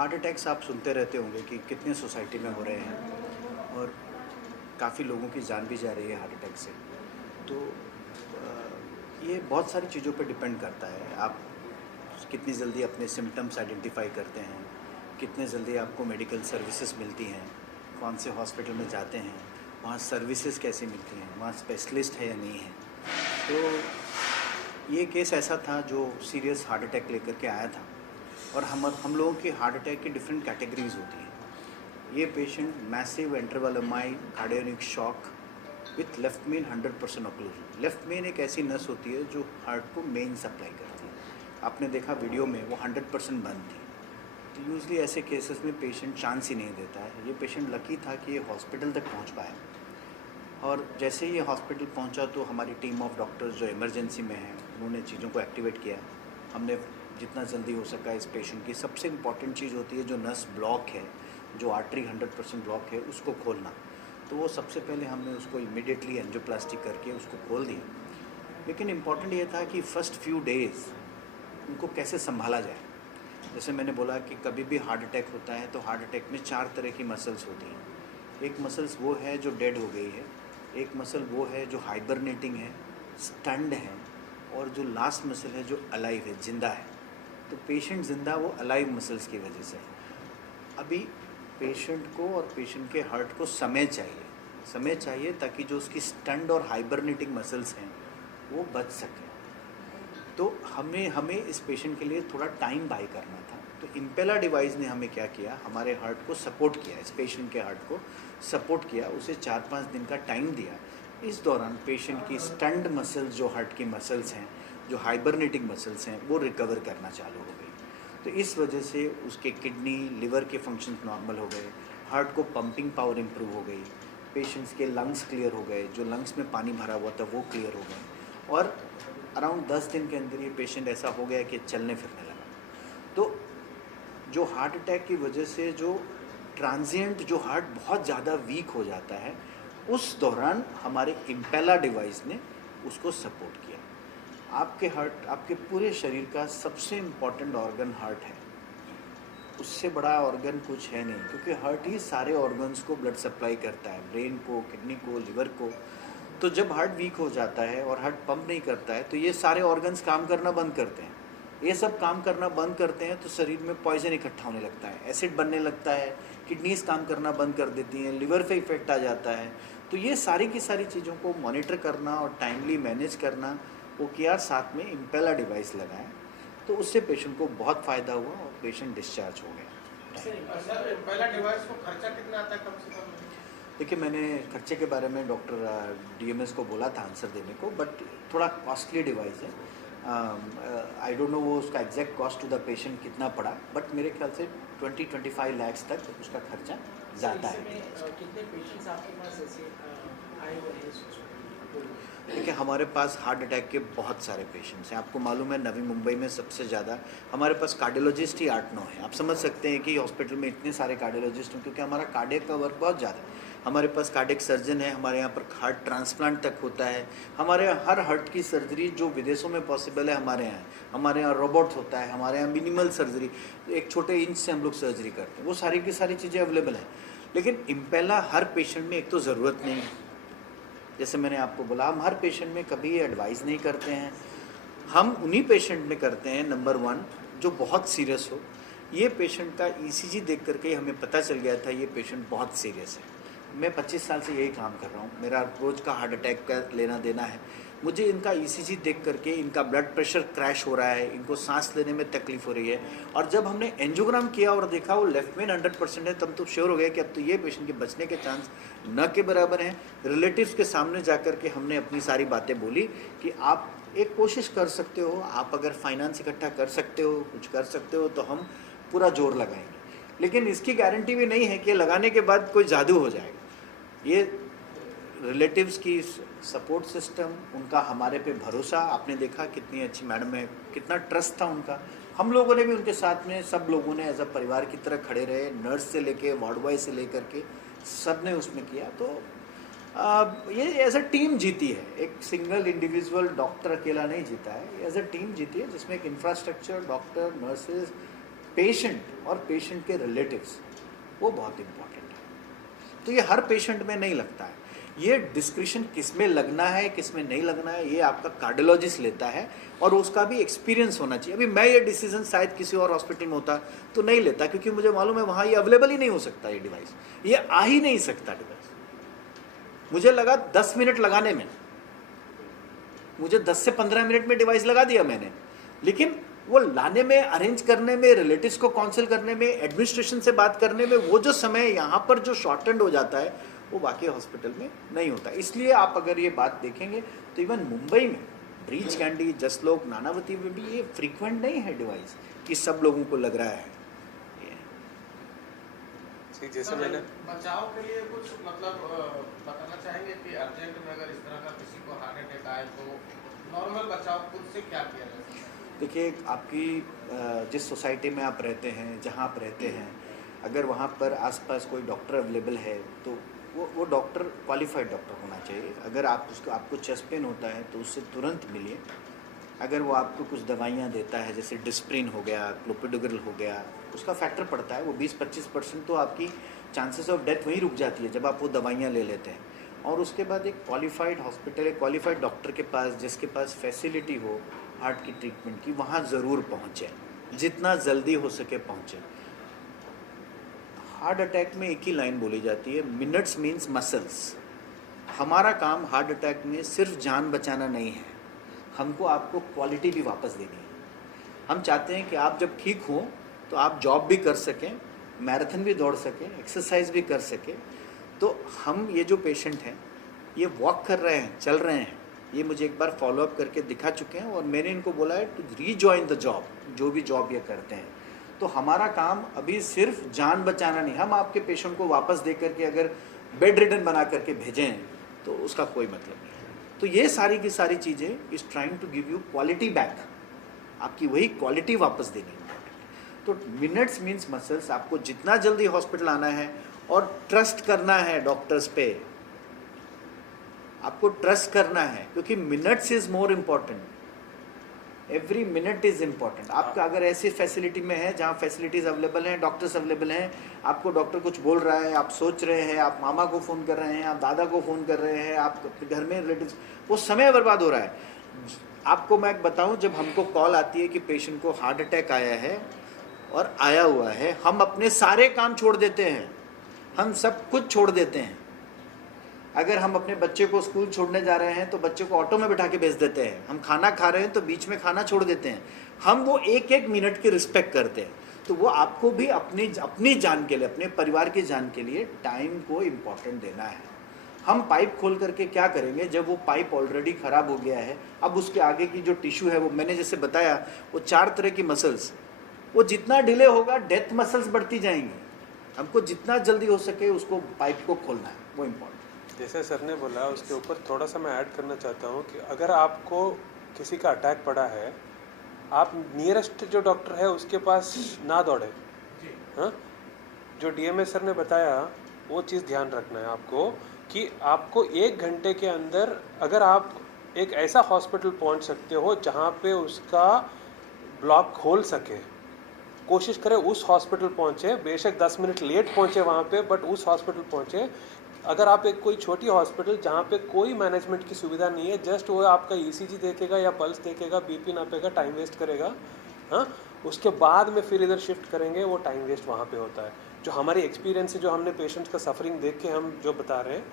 Heart attacks आप सुनते रहते होंगे कि कितने सोसाइटी में हो रहे हैं और काफ़ी लोगों की जान भी जा रही है हार्ट अटैक से। तो ये बहुत सारी चीज़ों पर डिपेंड करता है। आप कितनी जल्दी अपने सिम्टम्स आइडेंटिफाई करते हैं, कितने जल्दी आपको मेडिकल सर्विसेज मिलती हैं, कौन से हॉस्पिटल में जाते हैं, वहाँ सर्विसेज कैसी मिलती हैं, वहाँ स्पेशलिस्ट है या नहीं है। तो ये केस ऐसा था जो सीरियस हार्ट अटैक लेकर के आया था। और हम लोगों की हार्ट अटैक की डिफरेंट कैटेगरीज होती हैं। ये patient massive interval MI cardiogenic shock with left main 100% occlusion. Left main एक ऐसी नस होती है जो हार्ट को मेन सप्लाई करती है। आपने देखा वीडियो में वो 100% बंद थी। तो यूजली ऐसे केसेस में पेशेंट चांस ही नहीं देता है। ये पेशेंट लकी था कि ये हॉस्पिटल तक पहुंच पाया, और जैसे ही ये हॉस्पिटल पहुंचा तो हमारी टीम ऑफ डॉक्टर्स जो इमरजेंसी में हैं उन्होंने चीज़ों को एक्टिवेट किया। हमने जितना जल्दी हो सका इस पेशेंट की, सबसे इम्पॉर्टेंट चीज़ होती है जो नस ब्लॉक है, जो आर्टरी 100% ब्लॉक है, उसको खोलना। तो वो सबसे पहले हमने उसको इमीडिएटली एंजियोप्लास्टी करके उसको खोल दिया। लेकिन इम्पॉर्टेंट ये था कि फ़र्स्ट फ्यू डेज़ उनको कैसे संभाला जाए। जैसे मैंने बोला कि कभी भी हार्ट अटैक होता है तो हार्ट अटैक में 4 तरह की मसल्स होती हैं। एक मसल्स वो है जो डेड हो गई है, एक मसल वो है जो हाइबरनेटिंग है, स्टन्ड है, और जो लास्ट मसल है जो अलाइव है, जिंदा है। तो पेशेंट जिंदा वो अलाइव मसल्स की वजह से है। अभी पेशेंट को और पेशेंट के हार्ट को समय चाहिए ताकि जो उसकी स्टन्ड और हाइबरनेटिंग मसल्स हैं वो बच सकें। तो हमें इस पेशेंट के लिए थोड़ा टाइम बाय करना था। तो इम्पेला डिवाइस ने हमें क्या किया, हमारे हार्ट को सपोर्ट किया, इस पेशेंट के हार्ट को सपोर्ट किया, उसे 4-5 दिन का टाइम दिया। इस दौरान पेशेंट की स्टन्ड मसल्स, जो हार्ट की मसल्स हैं, जो हाइबरनेटिंग मसल्स हैं, वो रिकवर करना चालू हो गई। तो इस वजह से उसके किडनी, लिवर के फंक्शन नॉर्मल हो गए, हार्ट को पंपिंग पावर इम्प्रूव हो गई, पेशेंट्स के लंग्स क्लियर हो गए, जो लंग्स में पानी भरा हुआ था वो क्लियर हो गए, और अराउंड 10 दिन के अंदर ये पेशेंट ऐसा हो गया कि चलने फिरने लगा। तो जो हार्ट अटैक की वजह से जो ट्रांजिएंट, जो हार्ट बहुत ज़्यादा वीक हो जाता है, उस दौरान हमारे इम्पेला डिवाइस ने उसको सपोर्ट किया। आपके हार्ट, आपके पूरे शरीर का सबसे इम्पॉर्टेंट ऑर्गन हार्ट है। उससे बड़ा ऑर्गन कुछ है नहीं, क्योंकि हार्ट ही सारे ऑर्गन्स को ब्लड सप्लाई करता है, ब्रेन को, किडनी को, लिवर को। तो जब हार्ट वीक हो जाता है और हार्ट पंप नहीं करता है तो ये सारे ऑर्गन्स काम करना बंद करते हैं। ये सब काम करना बंद करते हैं तो शरीर में पॉइजन इकट्ठा होने लगता है, एसिड बनने लगता है, किडनीज काम करना बंद कर देती हैं, लिवर पे इफेक्ट आ जाता है। तो ये सारी की सारी चीज़ों को मॉनिटर करना और टाइमली मैनेज करना वो किया, साथ में इम्पेला डिवाइस लगाएं। तो उससे पेशेंट को बहुत फ़ायदा हुआ और पेशेंट डिस्चार्ज हो गया। सर, इम्पेला डिवाइस को खर्चा कितना आता है कम से कम? देखिए, मैंने खर्चे के बारे में डॉक्टर डीएमएस को बोला था आंसर देने को, बट थोड़ा कॉस्टली डिवाइस है। आई डोंट नो वो उसका exact cost to the patient कितना पड़ा, बट मेरे ख्याल से 20-25 लाख तक उसका खर्चा ज़्यादा है। कितने पेशेंट्स आपके पास ऐसे आए हुए हैं इस हॉस्पिटल में? देखिए, हमारे पास हार्ट अटैक के बहुत सारे पेशेंट्स हैं। आपको मालूम है नवी मुंबई में सबसे ज़्यादा हमारे पास कार्डियोलॉजिस्ट ही 8-9 हैं। आप समझ सकते हैं कि हॉस्पिटल में इतने सारे कार्डियोलॉजिस्ट हैं, क्योंकि हमारा कार्डियक का वर्क बहुत ज़्यादा है। हमारे पास कार्डियक सर्जन है, हमारे यहाँ पर हार्ट ट्रांसप्लांट तक होता है। हमारे यहाँ हर हार्ट की सर्जरी जो विदेशों में पॉसिबल है हमारे यहाँ है। हमारे यहाँ रोबोट होता है, हमारे यहाँ मिनिमल सर्जरी, एक छोटे इंच से हम लोग सर्जरी करते हैं। वो सारी की सारी चीज़ें अवेलेबल हैं। लेकिन इम्पेला हर पेशेंट में एक तो ज़रूरत नहीं है। जैसे मैंने आपको बोला, हम हर पेशेंट में कभी ये एडवाइस नहीं करते हैं। हम उन्हीं पेशेंट में करते हैं नंबर 1 जो बहुत सीरियस हो। ये पेशेंट का ईसीजी देख करके हमें पता चल गया था ये पेशेंट बहुत सीरियस है। मैं 25 साल से यही काम कर रहा हूँ, मेरा रोज़ का हार्ट अटैक का लेना देना है। मुझे इनका ईसीजी देख करके इनका ब्लड प्रेशर क्रैश हो रहा है, इनको सांस लेने में तकलीफ हो रही है, और जब हमने एंजियोग्राम किया और देखा वो लेफ्ट मेन 100% है, तब तो श्योर हो गया कि अब तो ये पेशेंट के बचने के चांस न के बराबर हैं। रिलेटिव्स के सामने जा कर के हमने अपनी सारी बातें बोली कि आप एक कोशिश कर सकते हो, आप अगर फाइनेंस इकट्ठा कर सकते हो, कुछ कर सकते हो, तो हम पूरा जोर लगाएंगे। लेकिन इसकी गारंटी भी नहीं है कि लगाने के बाद कोई जादू हो जाएगा। ये रिलेटिव्स की सपोर्ट सिस्टम, उनका हमारे पे भरोसा, आपने देखा कितनी अच्छी मैडम है, कितना ट्रस्ट था उनका। हम लोगों ने भी उनके साथ में, सब लोगों ने एज अ परिवार की तरह खड़े रहे, नर्स से लेके वार्ड बॉय से लेकर के सब ने उसमें किया। तो ये एज अ टीम जीती है, एक सिंगल इंडिविजुअल डॉक्टर अकेला नहीं जीता है, एज अ टीम जीती है, जिसमें एक इंफ्रास्ट्रक्चर, डॉक्टर, नर्सेज, पेशेंट और पेशेंट के रिलेटिव्स, वो बहुत इम्पोर्टेंट है। तो ये हर पेशेंट में नहीं लगता है। ये डिस्क्रिशन किस में लगना है किस में नहीं लगना है ये आपका कार्डियोलॉजिस्ट लेता है, और उसका भी एक्सपीरियंस होना चाहिए। अभी मैं ये डिसीजन शायद किसी और हॉस्पिटल में होता तो नहीं लेता, क्योंकि मुझे मालूम है वहाँ ये अवेलेबल ही नहीं हो सकता, ये डिवाइस ये आ ही नहीं सकता डिवाइस। मुझे लगा 10 मिनट लगाने में, मुझे 10 से 15 मिनट में डिवाइस लगा दिया मैंने, लेकिन वो लाने में, अरेंज करने में, रिलेटिव्स को काउंसिल करने में, एडमिनिस्ट्रेशन से बात करने में, वो जो समय यहाँ पर जो शॉर्टेंड हो जाता है वो बाकी हॉस्पिटल में नहीं होता। इसलिए आप अगर ये बात देखेंगे तो इवन मुंबई में ब्रीच कैंडी, जसलोक, नानावती में भी ये फ्रीक्वेंट नहीं है डिवाइस कि सब लोगों को लग रहा है। जैसे मैंने बचाव के लिए कुछ मतलब बताना चाहेंगे कि अर्जेंट में अगर इस तरह का किसी को हार्ट अटैक आए तो नॉर्मल बचाव खुद से क्या किया जाए? देखिए, आपकी जिस सोसाइटी में आप रहते हैं, जहाँ आप रहते हैं, अगर वहाँ पर आसपास कोई डॉक्टर अवेलेबल है तो वो डॉक्टर क्वालिफाइड डॉक्टर होना चाहिए। अगर आपको चेस्ट पेन होता है तो उससे तुरंत मिलिए। अगर वो आपको कुछ दवाइयाँ देता है, जैसे डिस्प्रिन हो गया, क्लोपिडोग्रिल हो गया, उसका फैक्टर पड़ता है, वो 20-25% तो आपकी चांसेस ऑफ डेथ वहीं रुक जाती है जब आप वो दवाइयाँ ले लेते हैं। और उसके बाद एक क्वालिफाइड हॉस्पिटल, एक क्वालिफाइड डॉक्टर के पास, जिसके पास फैसिलिटी हो हार्ट की ट्रीटमेंट की, वहाँ ज़रूर पहुँचें, जितना जल्दी हो सके पहुँचें। हार्ट अटैक में एक ही लाइन बोली जाती है, मिनट्स मीन्स मसल्स। हमारा काम हार्ट अटैक में सिर्फ जान बचाना नहीं है, हमको आपको क्वालिटी भी वापस देनी है। हम चाहते हैं कि आप जब ठीक हो तो आप जॉब भी कर सकें, मैराथन भी दौड़ सकें, एक्सरसाइज भी कर सकें। तो हम ये जो पेशेंट हैं ये वॉक कर रहे हैं, चल रहे हैं, ये मुझे एक बार फॉलोअप करके दिखा चुके हैं, और मैंने इनको बोला है टू रीजॉइन द जॉब, जो भी जॉब ये करते हैं। तो हमारा काम अभी सिर्फ जान बचाना नहीं, हम आपके पेशेंट को वापस दे करके अगर बेड रिडन बना करके भेजें तो उसका कोई मतलब नहीं है। तो ये सारी की सारी चीज़ें is trying to give you quality back, आपकी वही क्वालिटी वापस देनी है। तो मिनट्स मीन्स मसल्स, आपको जितना जल्दी हॉस्पिटल आना है और ट्रस्ट करना है डॉक्टर्स पे, आपको ट्रस्ट करना है, क्योंकि minutes is more important, every minute is important. आपका अगर ऐसी फैसिलिटी में है जहाँ फैसिलिटीज़ अवेलेबल हैं, डॉक्टर्स अवेलेबल हैं, आपको डॉक्टर कुछ बोल रहा है, आप सोच रहे हैं, आप मामा को फ़ोन कर रहे हैं, आप दादा को फ़ोन कर रहे हैं, आप अपने घर में रिलेटिव्स, वो समय बर्बाद हो रहा है। आपको मैं बताऊं, जब हमको कॉल आती है कि पेशेंट को हार्ट अटैक आया है और आया हुआ है, हम अपने सारे काम छोड़ देते हैं, हम सब कुछ छोड़ देते हैं। अगर हम अपने बच्चे को स्कूल छोड़ने जा रहे हैं तो बच्चे को ऑटो में बिठा के भेज देते हैं, हम खाना खा रहे हैं तो बीच में खाना छोड़ देते हैं, हम वो एक एक मिनट की रिस्पेक्ट करते हैं। तो वो आपको भी अपनी जान के लिए, अपने परिवार की जान के लिए टाइम को इम्पोर्टेंट देना है। हम पाइप खोल करके क्या करेंगे जब वो पाइप ऑलरेडी ख़राब हो गया है, अब उसके आगे की जो टिश्यू है, वो मैंने जैसे बताया, वो 4 तरह की मसल्स, वो जितना डिले होगा डेथ मसल्स बढ़ती जाएंगी। हमको जितना जल्दी हो सके उसको पाइप को खोलना है, वो इम्पोर्टेंट। जैसे सर ने बोला उसके ऊपर थोड़ा सा मैं ऐड करना चाहता हूँ कि अगर आपको किसी का अटैक पड़ा है, आप नियरेस्ट जो डॉक्टर है उसके पास ना दौड़े। हाँ, जो डीएमएस सर ने बताया वो चीज़ ध्यान रखना है आपको कि आपको 1 घंटे के अंदर अगर आप एक ऐसा हॉस्पिटल पहुंच सकते हो जहां पे उसका ब्लॉक खोल सके, कोशिश करें उस हॉस्पिटल पहुंचे। बेशक 10 मिनट लेट पहुंचे वहां पे, बट उस हॉस्पिटल पहुंचे। अगर आप एक कोई छोटी हॉस्पिटल जहाँ पे कोई मैनेजमेंट की सुविधा नहीं है, जस्ट वो आपका ईसीजी देखेगा या पल्स देखेगा, बीपी नापेगा, टाइम वेस्ट करेगा, हाँ, उसके बाद में फिर इधर शिफ्ट करेंगे, वो टाइम वेस्ट वहाँ पे होता है। जो हमारी एक्सपीरियंस है, जो हमने पेशेंट्स का सफरिंग देख के हम जो बता रहे हैं,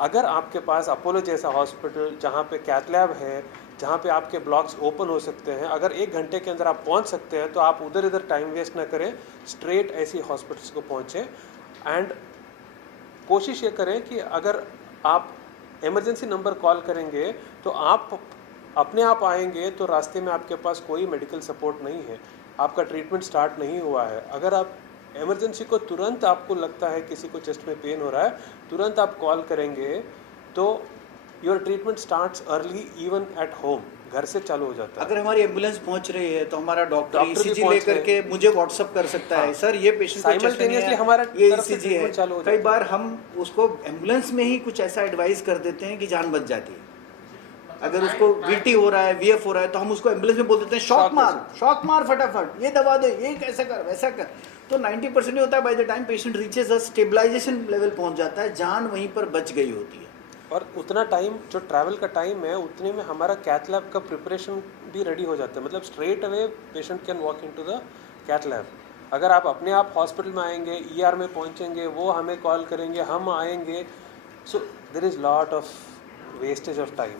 अगर आपके पास अपोलो जैसा हॉस्पिटल जहाँ पे कैथ लैब है, जहाँ पे आपके ब्लॉक्स ओपन हो सकते हैं, अगर 1 घंटे के अंदर आप पहुँच सकते हैं तो आप उधर इधर टाइम वेस्ट ना करें, स्ट्रेट ऐसी हॉस्पिटल्स को पहुँचें। एंड कोशिश ये करें कि अगर आप इमरजेंसी नंबर कॉल करेंगे तो आप अपने आप आएंगे तो रास्ते में आपके पास कोई मेडिकल सपोर्ट नहीं है, आपका ट्रीटमेंट स्टार्ट नहीं हुआ है। अगर आप इमरजेंसी को तुरंत आपको लगता है किसी को चेस्ट में पेन हो रहा है, तुरंत आप कॉल करेंगे तो your treatment starts early even at home, घर से चालू हो जाता है। अगर हमारी एम्बुलेंस पहुंच रही है तो हमारा डॉक्टर ईसीजी लेकर के मुझे व्हाट्सअप कर सकता है, सर ये पेशेंट को साइमल्टेनियसली हमारा ये ईसीजी है। कई बार हम उसको एम्बुलेंस में ही कुछ ऐसा एडवाइस कर देते हैं कि जान बच जाती है। अगर उसको वीटी हो रहा है, वीएफ हो रहा है, तो हम उसको एम्बुलेंस में बोल देते हैं शॉक मार फटाफट, ये दबा दे, ये कैसा कर वैसा कर। तो 90% ही होता है, by the time patient reaches a stabilisation level पहुंच जाता है, जान वहीं पर बच गई होती है। और उतना टाइम जो ट्रैवल का टाइम है, उतने में हमारा कैथ लैब का प्रिपरेशन भी रेडी हो जाता है। मतलब straight away patient can walk into the cath lab. अगर आप अपने आप हॉस्पिटल में आएंगे, ईआर में पहुंचेंगे, वो हमें कॉल करेंगे, हम आएंगे, so there is lot of wastage of time.